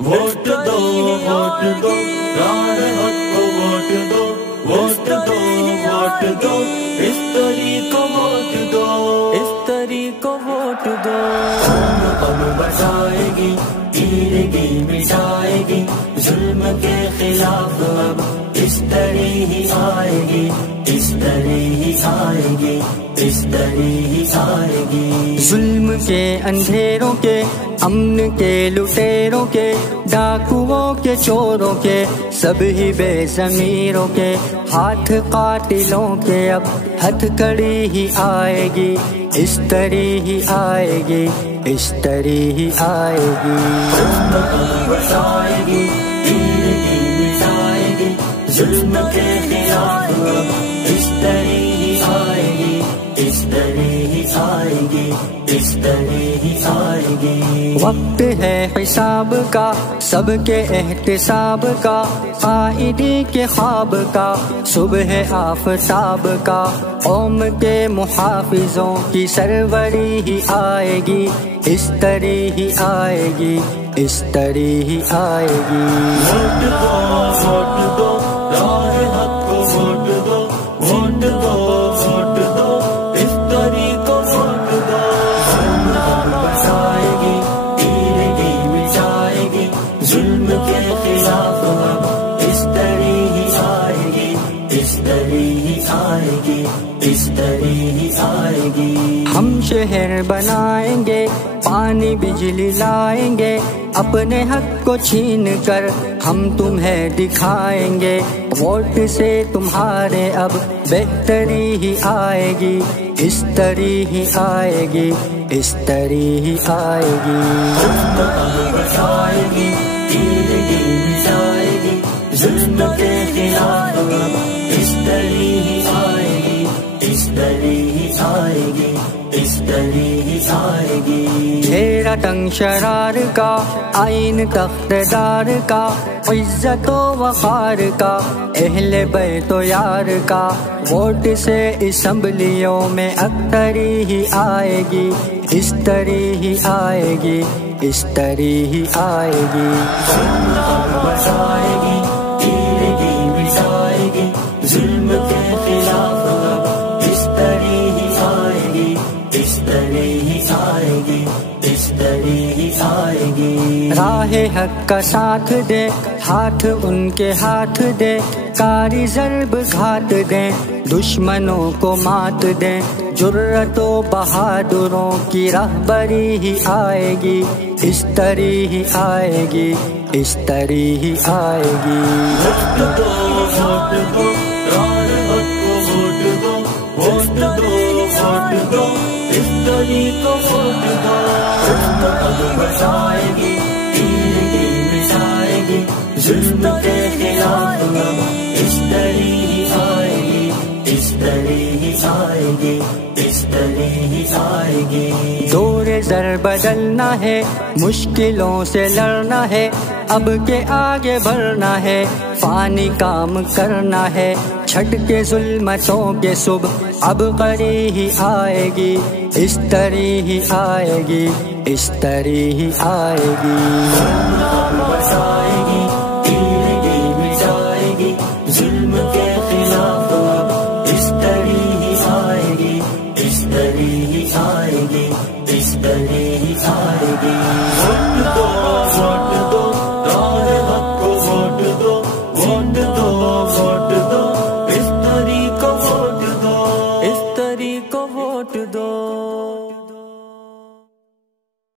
vote دو vote دو راہ حق کو ووٹ دو ووٹ دو ووٹ دو استری کو ووٹ دو استری کو ووٹ دو قوم بچائے گی تیرگی مٹائے گی ظلم کے خلاف اب استری ہی آئے گی استری ہی آئے گی استری ہی آئے گی ظلم کے اندھیروں کے امن کے لٹیروں کے ڈاکوؤں کے چوروں کے سب ہی بے ضمیروں کے ہاتھ قاتلوں کے اب ہتھ کڑی ہی آئے گی استری ہی آئے گی استری ہی آئے گی بچائے گی تیرگی مٹائے گی ظلم کے خلاف استری ہی آئے گی استری ہی آئے گی استری ہی آئے گی وقت ہے حساب کا سب کے احتساب کا قائدی کے خواب کا صبح آفتاب کا قوم کے محافظوں کی سروری ہی آئے گی استری ہی آئے گی استری ہی آئے گی ووٹ دو ووٹ دو راہ حق کو ووٹ دو ووٹ دو ووٹ دو استری کو ووٹ دو قوم بچائے گی تیرگی مٹائے گی ظلم کے خلاف اب استری ہی آئے گی استری ہی آئے گی استری ہی آئے گی ہم شہر بنائیں گے پانی بجلی لائیں گے اپنے حق کو چھین کر ہم تمہیں دکھائیں گے ووٹ سے تمہارے اب بہتری ہی آئے گی استری ہی آئے گی استری ہی آئے گی بچائے گی تیرگی مٹائے گی ظلم کے خلاف اب استری ہی آئے گی استری ہی آئے گی استری ہی آئے گی گھیرا تنگ شرار کا آئین تخت دار کا عزت و وقار کا اہل بیت و یار کا ووٹ سے اسمبلیوں میں اکثری ہی آئے گی استری ہی آئے گی استری ہی آئے گی بچائے گی تیرگی مٹائے گی ظلم کے خلاف اب استری ہی آئے گی استری ہی آئے گی استری ہی آئے گی راہ حق کا ساتھ دے ہاتھ ان کے ہاتھ دے کاری ضرب گھات دیں دشمنوں کو مات دیں جرت و بہادروں کی رہبری ہی آئے گی استری ہی آئے گی استری ہی آئے گی ووٹ دو ووٹ دو راہ حق کو ووٹ دو ووٹ دو ووٹ دو استری کو ووٹ دو بچائے گی تیرگی مٹائے گی ظلم کے خلاف اب استری ہی آئے گی استری ہی آئے گی استری ہی آئے گی دور زر بدلنا ہے مشکلوں سے لڑنا ہے اب کے آگے بڑھنا ہے فانی کام کرنا ہے چھٹ کے ظلمتوں کے صبح اب قری ہی آئے گی استری ہی آئے گی استری ہی آئے گی بچائے گی تیرگی مٹائے گی ظلم کے خلاف اب استری ہی آئے گی استری ہی آئے گی استری ہی آئے گی ووٹ دو ووٹ دو راہ حق کو ووٹ دو ووٹ دو ووٹ دو استری کو ووٹ دو استری کو ووٹ دو